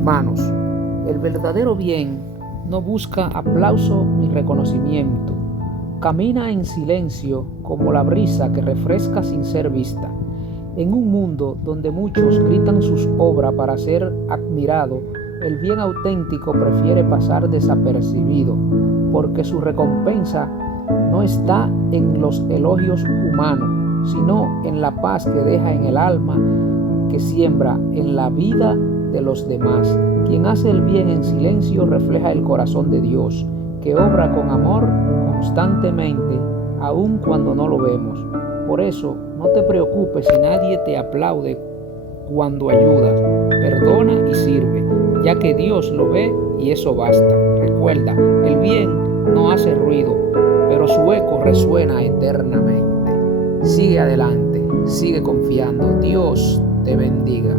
Hermanos, el verdadero bien no busca aplauso ni reconocimiento. Camina en silencio como la brisa que refresca sin ser vista. En un mundo donde muchos gritan sus obras para ser admirado, el bien auténtico prefiere pasar desapercibido, porque su recompensa no está en los elogios humanos, sino en la paz que deja en el alma, que siembra en la vida de los demás. Quien hace el bien en silencio refleja el corazón de Dios, que obra con amor constantemente, aun cuando no lo vemos. Por eso, no te preocupes si nadie te aplaude cuando ayudas. Perdona y sirve, ya que Dios lo ve y eso basta. Recuerda, el bien no hace ruido, pero su eco resuena eternamente. Sigue adelante, sigue confiando. Dios te bendiga.